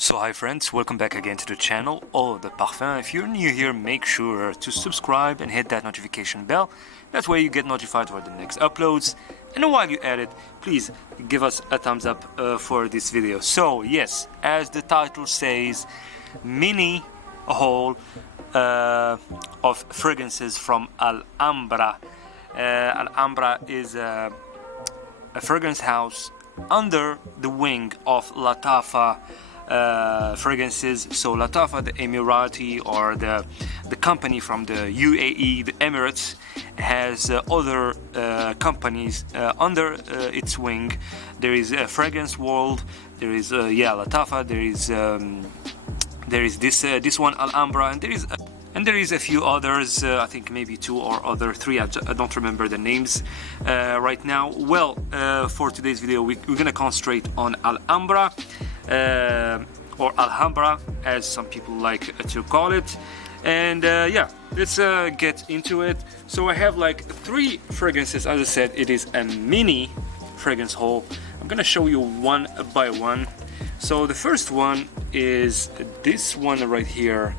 So hi friends, welcome back again to the channel Eau de Parfum. If you're new here, make sure to subscribe and hit that notification bell. That way you get notified for the next uploads. And while you're at it, please give us a thumbs up for this video. So yes, as the title says, mini haul of fragrances from Alhambra. Alhambra is a fragrance house under the wing of Latafa fragrances. So Latafa, the Emirati, or the company from the UAE, the Emirates, has other companies under its wing. There is a fragrance world. There is Latafa. There is this one, Alhambra, and there is a few others. I think maybe two or three. I don't remember the names right now. Well, for today's video, we're gonna concentrate on Alhambra. Or Alhambra, as some people like to call it. And yeah, let's get into it. So I have like 3 fragrances. As I said, it is a mini fragrance haul. I'm gonna show you one by one. So the first one is this one right here.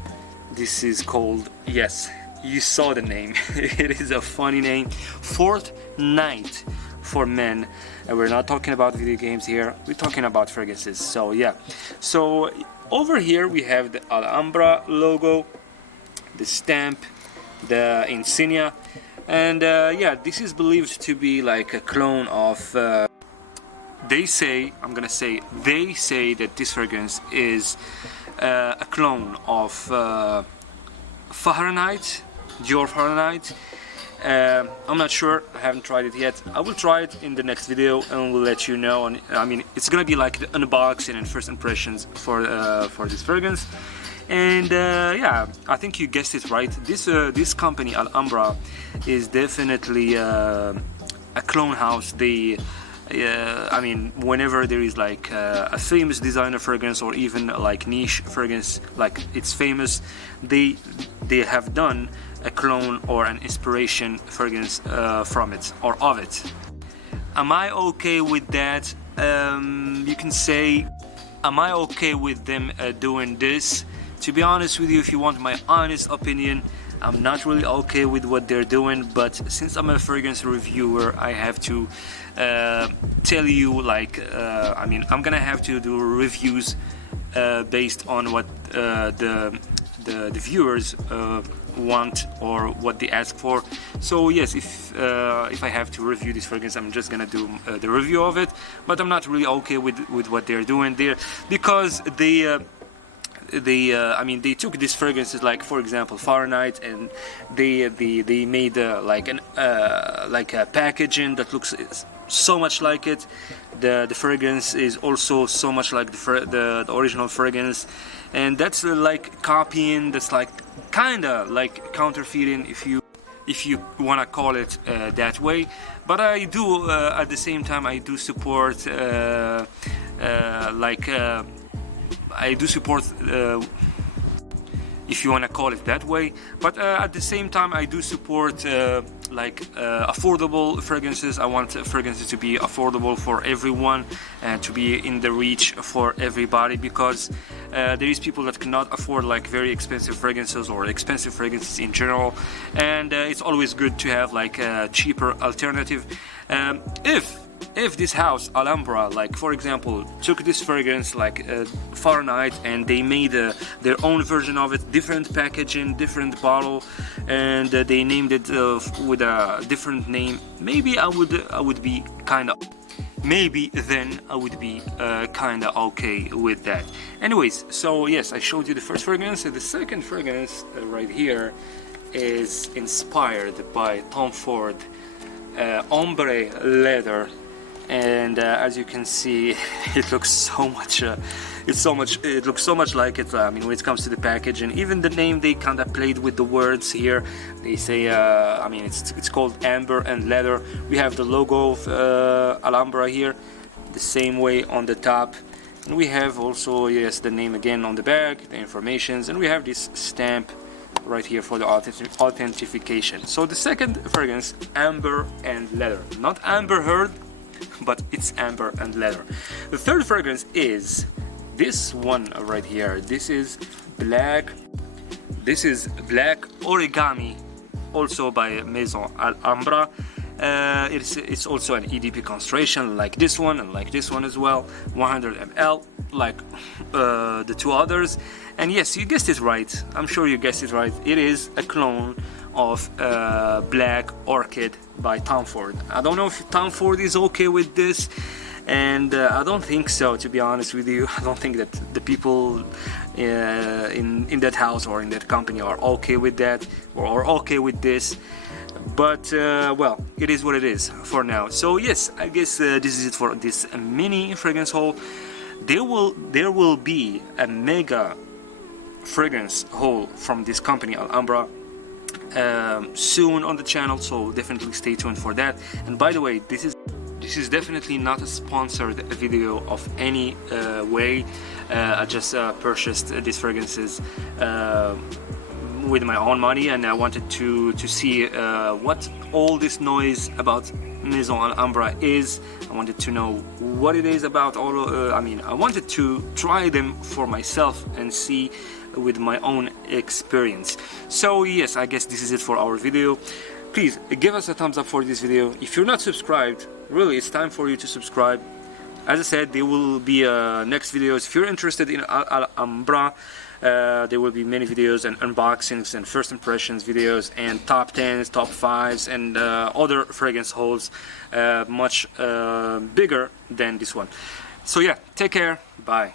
This is called, yes, you saw the name. It is a funny name, Fourth Night for Men. And we're not talking about video games here, we're talking about fragrances. So yeah, so over here we have the Alhambra logo, the stamp, the insignia, and yeah, this is believed to be like a clone of they say that this fragrance is a clone of Fahrenheit, Dior Fahrenheit. I'm not sure, I haven't tried it yet. I will try it in the next video and we'll let you know. And I mean, it's gonna be like the unboxing and first impressions for this fragrance. And yeah, I think you guessed it right. This company, Alhambra, is definitely a clone house. I mean, whenever there is like a famous designer fragrance or even like niche fragrance, like it's famous, they have done a clone or an inspiration fragrance from it or of it. Am I okay with that? You can say, am I okay with them doing this? To be honest with you, if you want my honest opinion, I'm not really okay with what they're doing, but since I'm a fragrance reviewer, I have to tell you, like, I mean, I'm gonna have to do reviews based on what the viewers want or what they ask for. So yes, if I have to review this fragrance, I'm just gonna do the review of it, but I'm not really okay with what they're doing there, because I mean, they took these fragrances, like for example Fahrenheit, and they made like a packaging that looks so much like it. The fragrance is also so much like the original fragrance, and that's like copying. That's like kinda like counterfeiting, if you wanna call it that way. But I do at the same time, I do support I do support, if you want to call it that way, but at the same time I do support affordable fragrances. I want fragrances to be affordable for everyone and to be in the reach for everybody, because there is people that cannot afford like very expensive fragrances or expensive fragrances in general, and it's always good to have like a cheaper alternative. If this house, Alhambra, like for example, took this fragrance like Fahrenheit, and they made their own version of it, different packaging, different bottle, and they named it with a different name, maybe I would be kind of, maybe then I would be kind of okay with that. Anyways, so yes, I showed you the first fragrance. The second fragrance right here is inspired by Tom Ford, ombre leather. And as you can see, it looks so much it looks so much like it. I mean, when it comes to the package and even the name, they kind of played with the words here. They say I mean, it's called amber and leather. We have the logo of Alhambra here the same way on the top, and we have also, yes, the name again on the back, the informations, and we have this stamp right here for the authentication. So the second fragrance, amber and leather, not Amber Heard, but it's amber and leather. The third fragrance is this one right here, this is black origami, also by Maison Alhambra. It's also an EDP concentration like this one and like this one as well, 100 ml like the two others. And yes, you guessed it right, I'm sure you guessed it right, it is a clone of Black Orchid by Tom Ford. I don't know if Tom Ford is okay with this, and I don't think so, to be honest with you. I don't think that the people in that house or in that company are okay with that or are okay with this. But well, it is what it is for now. So yes, I guess this is it for this mini fragrance haul. There will be a mega fragrance haul from this company Alhambra soon on the channel, so definitely stay tuned for that. And by the way, this is definitely not a sponsored video of any way. I just purchased these fragrances with my own money, and I wanted to see what all this noise about Maison Alhambra is. I wanted to know what it is about all I wanted to try them for myself and see with my own experience. So yes, I guess this is it for our video. Please give us a thumbs up for this video. If you're not subscribed, really it's time for you to subscribe. As I said, there will be next videos. If you're interested in Alhambra, there will be many videos and unboxings and first impressions videos and top 10s, top 5s, and other fragrance hauls much bigger than this one. So yeah, take care, bye.